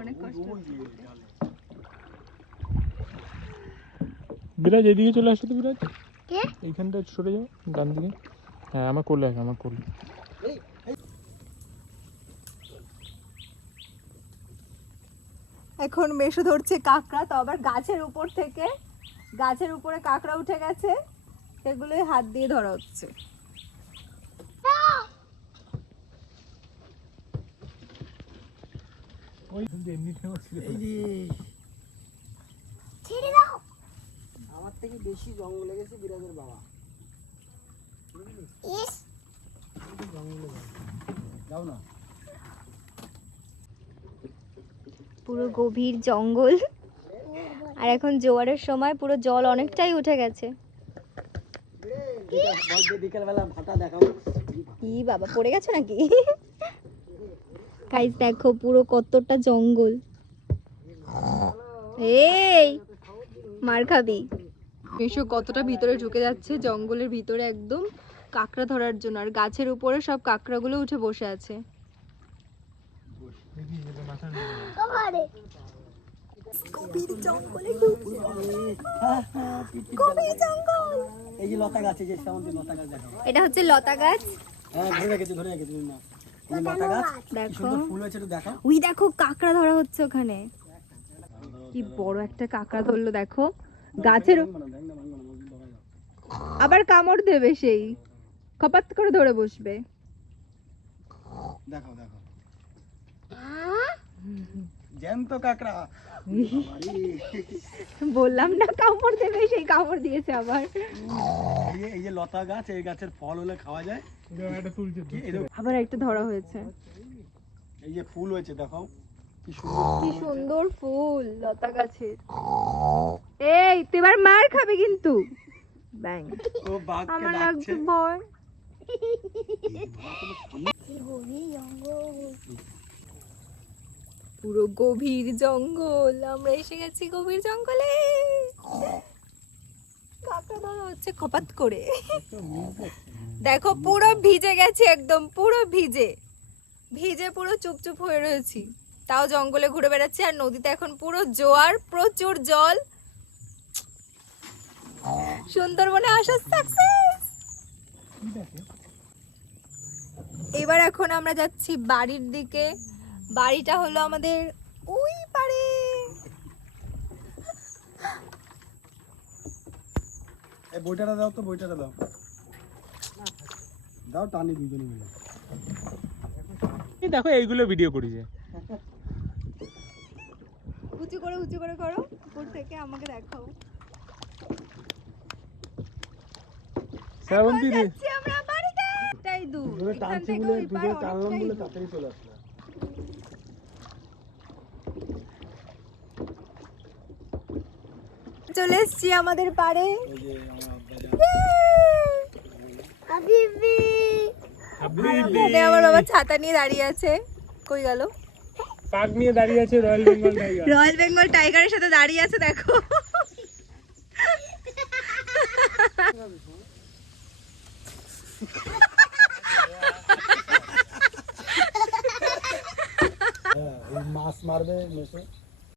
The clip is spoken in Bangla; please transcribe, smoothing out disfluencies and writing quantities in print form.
অনেক কষ্ট হচ্ছে। বিরাজ এদিকে চলে আসো তো বিরাজ, এইখানটা সরে যাও ডান দিকে। হ্যাঁ আমার কোলে আছে, আমার কোলে। এখন মেশো ধরছে কাঁকড়া, তো আবার গাছের উপর থেকে, গাছের উপরে কাঁকড়া উঠে গেছে, সেগুলোই হাত দিয়ে ধরা হচ্ছে। আমার থেকে বেশি জঙ্গলে গেছে বিরাজের বাবা। যাও না, পুরো গভীর জঙ্গল, আর এখন জোয়ারের সময় পুরো জল অনেকটাই উঠে গেছে। বিকেলবেলা ভাটা দেখাবো। ই বাবা, পড়ে গেছে নাকি? গাইস দেখো পুরো কতটা জঙ্গল। এই মার খাবি। মেশো কতটা ভিতরে ঢুকে যাচ্ছে জঙ্গলের ভিতরে একদম কাঁকড়া ধরার জন্য, আর গাছের উপরে সব কাঁকড়াগুলো উঠে বসে আছে। এই যে লতা গাছ, এই যে সামনে লতা গাছ দেখাবো। এটা হচ্ছে লতা গাছ। হ্যাঁ ধরে রেখেছি না। এই যে লতা গাছ, কি দেখো সুন্দর ফুল হয়েছে, একটু দেখাও। ওই দেখো কাঁকড়া ধরা হচ্ছে ওখানে। কি বড় একটা কাঁকড়া ধরলো দেখো গাছের, আবার কামড় দেবে, সেই খপাত করে ধরে বসবে। দেখাও দেখাও, জ্যান্ত কাঁকড়া। বললাম না কামড় দেবে, সেই কামড় দিয়েছে আবার। এই যে লতা গাছ, এই গাছের ফল হলে খাওয়া যায়। আবার একটা ধরা হয়েছে। এই যে ফুল হয়েছে দেখাও, কি সুন্দর ফুল লতা গাছের। এই তুই এবার মার খাবে কিন্তু। ব্যাং, ও বাঘকে আমার ডাকছে। লাগছে ভয়। পুরো গভীর জঙ্গল, আমরা এসে গেছি গভীর জঙ্গলে। কাঁকড়া ধরা হচ্ছে খপাত করে। দেখো পুরো ভিজে গেছে, একদম পুরো ভিজে ভিজে পুরো চুপচুপ হয়ে রয়েছি, তাও জঙ্গলে ঘুরে বেড়াচ্ছি। আর নদীতে এখন পুরো জোয়ার, প্রচুর জল। সুন্দরবনে আসা সাকসেস। এবার এখন আমরা যাচ্ছি বাড়ির দিকে। বাড়িটা হলো আমাদের ওই পারে। এই বইটাটা দাও তো, বইটাটা দাও, দাও টানি দুজনে মিলে। এই দেখো এইগুলো ভিডিও করেছে। উঁচু করে করো, উপর থেকে আমাকে দেখাও। শ্রাবন্তী রে, যাচ্ছি আমরা বাড়িতে। এটাই দূর, দুজনে এখান টানছি থেকে বলে, ওই পার দুজনে টানলাম অনেকটাই বলে দূর। তাড়াতাড়ি চলে আসলো। চলে এসছি আমাদের পাড়ে। এই যে আমার এখানে আমার বাবা ছাতা নিয়ে দাঁড়িয়ে আছে। কই গেল? পাক নিয়ে দাঁড়িয়ে আছে royal Bengal tiger. Royal Bengal টাইগারের সাথে দাঁড়িয়ে আছে দেখো। মাছ মারবে মেশে।